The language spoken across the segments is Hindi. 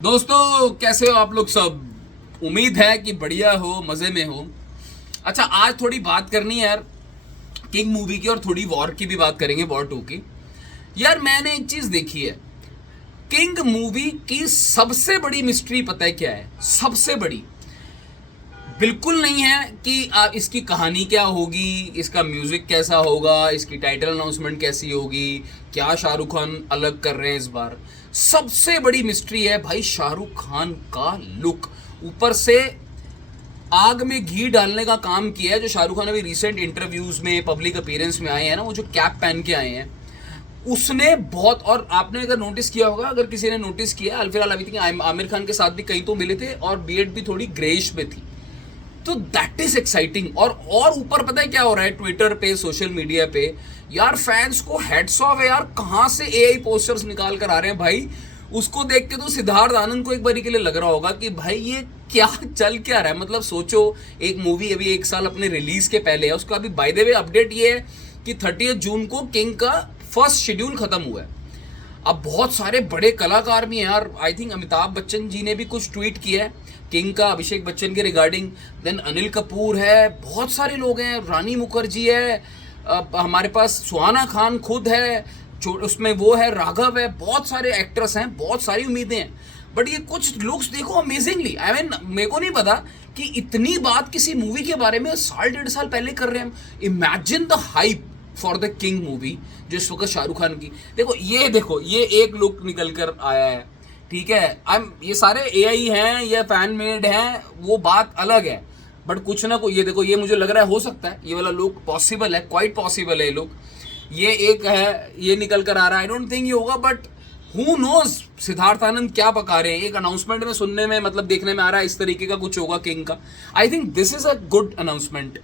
दोस्तों कैसे हो आप लोग सब। उम्मीद है कि बढ़िया हो, मजे में हो। अच्छा, आज थोड़ी बात करनी है यार किंग मूवी की, और थोड़ी वॉर की भी बात करेंगे, वॉर 2 की। यार मैंने एक चीज देखी है, किंग मूवी की सबसे बड़ी मिस्ट्री पता है क्या है? सबसे बड़ी बिल्कुल नहीं है कि इसकी कहानी क्या होगी, इसका म्यूजिक कैसा होगा, इसकी टाइटल अनाउंसमेंट कैसी होगी, क्या शाहरुख खान अलग कर रहे हैं इस बार। सबसे बड़ी मिस्ट्री है भाई शाहरुख खान का लुक। ऊपर से आग में घी डालने का काम किया है जो शाहरुख खान अभी रिसेंट इंटरव्यूज में, पब्लिक अपीयरेंस में आए हैं ना, वो जो कैप पहन के आए हैं उसने बहुत। और आपने अगर नोटिस किया होगा, अगर किसी ने नोटिस किया, फिलहाल अभी तक आमिर खान के साथ भी कहीं तो मिले थे और बीएड भी थोड़ी ग्रेइश में थी, तो दैट इज एक्साइटिंग। और ऊपर पता है क्या हो रहा है ट्विटर पे, सोशल मीडिया पे, यार फैंस को हेड्स ऑफ है यार, कहां से एआई पोस्टर्स निकाल कर आ रहे हैं भाई। उसको देख के तो सिद्धार्थ आनंद को एक बारी के लिए लग रहा होगा कि भाई ये क्या चल क्या रहा है। मतलब सोचो, एक मूवी अभी 1 साल अपने रिलीज के पहले है, उसका अभी बाय द वे अपडेट ये है कि 30 जून को किंग का फर्स्ट शेड्यूल खत्म हुआ है। अब बहुत सारे बड़े कलाकार भी हैं यार। आई थिंक अमिताभ बच्चन जी ने भी कुछ ट्वीट किया है किंग का, अभिषेक बच्चन के रिगार्डिंग। देन अनिल कपूर है, बहुत सारे लोग हैं, रानी मुखर्जी है, हमारे पास सुहाना खान खुद है, उसमें वो है, राघव है, बहुत सारे एक्टर्स हैं, बहुत सारी उम्मीदें हैं। बट ये कुछ लुक्स देखो अमेजिंगली। आई मीन मेरे को नहीं पता कि इतनी बात किसी मूवी के बारे में साल 1.5 साल पहले कर रहे हैं। Imagine the hype for the king movie जो इस वक्त शाहरुख खान की। देखो ये एक लुक निकल कर आया है, ठीक है। ये सारे एआई हैं या फैन मेड हैं, वो बात अलग है। बट कुछ ना कुछ, ये देखो, ये मुझे लग रहा है हो सकता है ये वाला लुक पॉसिबल है, क्वाइट पॉसिबल है ये लुक। ये एक है, ये निकल कर आ रहा है। आई डोंट थिंक ये होगा, but who knows Siddharth Anand क्या पका रहे हैं। एक अनाउंसमेंट में सुनने में, मतलब देखने में आ रहा है इस तरीके का कुछ होगा किंग का। I think this is a good announcement.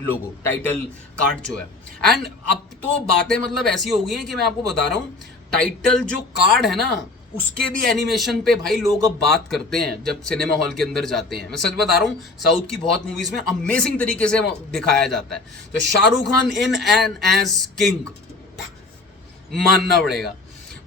Logo title card जो है, एंड अब तो बातें मतलब ऐसी हो गई हैं कि मैं आपको बता रहा हूँ, टाइटल जो कार्ड है ना उसके भी एनिमेशन पे भाई लोग अब बात करते हैं जब सिनेमा हॉल के अंदर जाते हैं। मैं सच बता रहा हूँ, साउथ की बहुत मूवीज में अमेजिंग तरीके से दिखाया जाता है। तो Shahrukh Khan in and as king मानना पड़ेगा।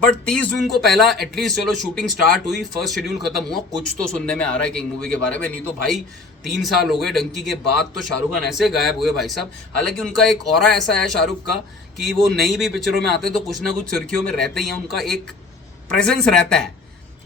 बट 30 जून को पहला एटलीस्ट चलो शूटिंग स्टार्ट हुई, फर्स्ट शेड्यूल खत्म हुआ, कुछ तो सुनने में आ रहा है किंग मूवी के बारे में। नहीं तो भाई 3 साल हो गए डंकी के बाद, तो शाहरुख खान ऐसे गायब हुए भाई साहब। हालांकि उनका एक ऑरा ऐसा है शाहरुख का कि वो नई भी पिक्चरों में आते तो कुछ ना कुछ सुर्खियों में रहते ही हैं, उनका एक प्रेजेंस रहता है,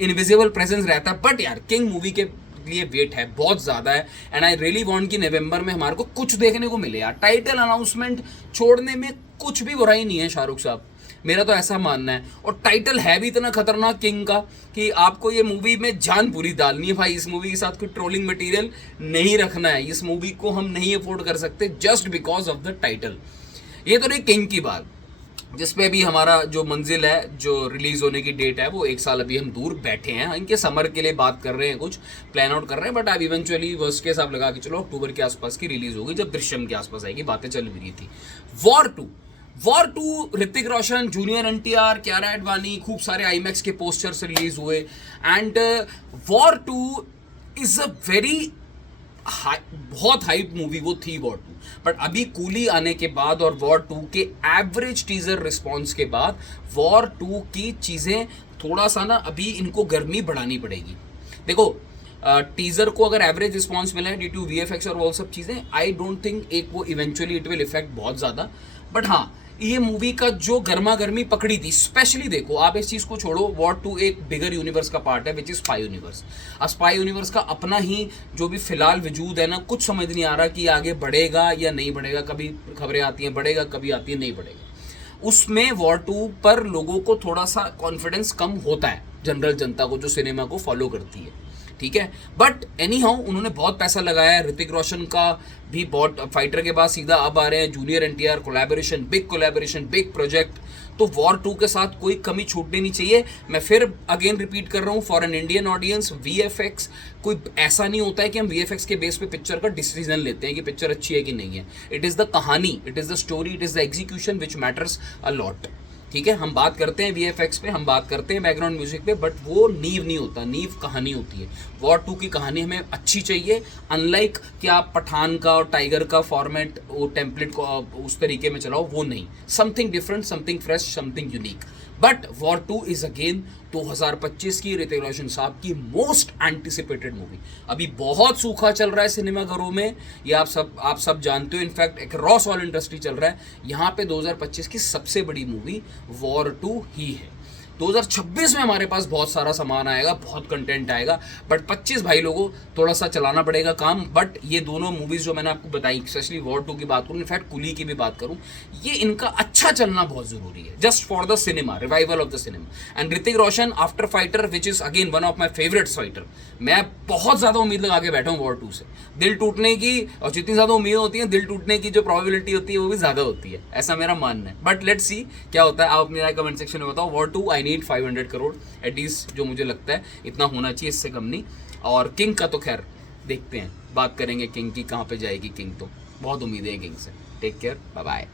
इनविजिबल प्रेजेंस रहता है। बट यार किंग मूवी के लिए वेट है बहुत ज्यादा है, एंड आई रियली वांट कि नवंबर में हमारे को कुछ देखने को मिले यार। टाइटल अनाउंसमेंट छोड़ने में कुछ भी बुराई नहीं है शाहरुख साहब, मेरा तो ऐसा मानना है। और टाइटल है भी इतना खतरनाक किंग का कि आपको ये मूवी में जान पूरी डालनी है भाई। इस मूवी के साथ कोई ट्रोलिंग मटेरियल नहीं रखना है, इस मूवी को हम नहीं अफोर्ड कर सकते just because of the title. ये तो रही किंग की बात, जिसपे अभी हमारा जो मंजिल है, जो रिलीज होने की डेट है, वो 1 साल अभी हम दूर बैठे हैं। इनके समर के लिए बात कर रहे हैं, कुछ प्लान आउट कर रहे हैं, बट अब इवेंचुअली वर्स्ट के हिसाब लगा के चलो अक्टूबर के आसपास की रिलीज होगी, जब दृश्यम के आसपास आएगी। बातें चल भी रही थी। War two Hrithik Roshan, junior NTR, Kiara Advani, खूब सारे आईमैक्स के पोस्टर्स रिलीज हुए। And War 2 is a very बहुत हाइप मूवी वो थी वॉर 2। बट अभी कूली आने के बाद और वॉर 2 के एवरेज टीजर रिस्पॉन्स के बाद वॉर 2 की चीजें थोड़ा सा ना अभी इनको गर्मी बढ़ानी पड़ेगी। देखो टीजर को अगर एवरेज रिस्पॉन्स मिला है ड्यू टू वीएफएक्स और वो सब चीजें, आई डोंट थिंक एक वो इवेंचुअली इट विल इफेक्ट बहुत ज्यादा। बट हाँ, ये मूवी का जो गर्मा गर्मी पकड़ी थी, स्पेशली देखो आप इस चीज को छोड़ो, वॉर 2 एक बिगर यूनिवर्स का पार्ट है विच इज स्पाई यूनिवर्स। अब स्पाई यूनिवर्स का अपना ही जो भी फिलहाल वजूद है ना, कुछ समझ नहीं आ रहा कि आगे बढ़ेगा या नहीं बढ़ेगा। कभी खबरें आती हैं बढ़ेगा, कभी आती है नहीं बढ़ेगा। उसमें वॉर 2 पर लोगों को थोड़ा सा कॉन्फिडेंस कम होता है, जनरल जनता को जो सिनेमा को फॉलो करती है, ठीक है। बट एनी हाउ उन्होंने बहुत पैसा लगाया है। ऋतिक रोशन का भी बहुत, फाइटर के बाद सीधा अब आ रहे हैं junior NTR, collaboration, big project. तो वॉर 2 के साथ कोई कमी छूटनी नहीं चाहिए। मैं फिर अगेन रिपीट कर रहा हूँ, for an Indian audience VFX कोई ऐसा नहीं होता है कि हम वीएफएक्स के बेस पे पिक्चर का डिसीजन लेते हैं कि पिक्चर अच्छी है कि नहीं है। इट इज द कहानी, it is the story, it is the execution which matters a lot, ठीक है। हम बात करते हैं वीएफएक्स पे, हम बात करते हैं बैकग्राउंड म्यूजिक पे, बट वो नींव नहीं होता, नींव कहानी होती है। वॉर 2 की कहानी हमें अच्छी चाहिए, अनलाइक कि आप पठान का और टाइगर का फॉर्मेट, वो टेम्पलेट को उस तरीके में चलाओ, वो नहीं। Something different, something fresh, something unique. But war 2 is again 2025 की ऋतिक रोशन साहब की मोस्ट एंटिसिपेटेड मूवी। अभी बहुत सूखा चल रहा है सिनेमाघरों में, ये आप सब जानते हो। इनफैक्ट एक रॉस ऑल इंडस्ट्री चल रहा है, यहाँ पे 2025 की सबसे बड़ी मूवी वॉर 2 ही है। 2026 में हमारे पास बहुत सारा सामान आएगा, बहुत कंटेंट आएगा, बट 25 भाई लोगों थोड़ा सा चलाना पड़ेगा काम। बट ये दोनों मूवीज जो मैंने आपको बताई, स्पेशली वॉर 2 की बात करूँ, इनफैक्ट कुली की भी बात करूँ, ये इनका अच्छा चलना बहुत जरूरी है, just for the cinema, revival of the cinema. And Hrithik Roshan after fighter, which is again one of my favourites fighter, मैं बहुत ज्यादा उम्मीद लगा के बैठा हूँ वॉर 2 से। दिल टूटने की, और जितनी ज्यादा उम्मीद होती है, दिल टूटने की जो प्रोबेबिलिटी होती है वो भी ज्यादा होती है, ऐसा मेरा मानना है। बट लेट्स सी क्या होता है, आप अपनी राय कमेंट सेक्शन में बताओ। War 2 I need 500 crore at least, जो मुझे लगता है इतना होना चाहिए, इससे कम नहीं। और किंग का तो खैर देखते हैं, बात करेंगे किंग की, कहाँ पे जाएगी किंग, तो बहुत उम्मीद है किंग से। Take care, bye bye.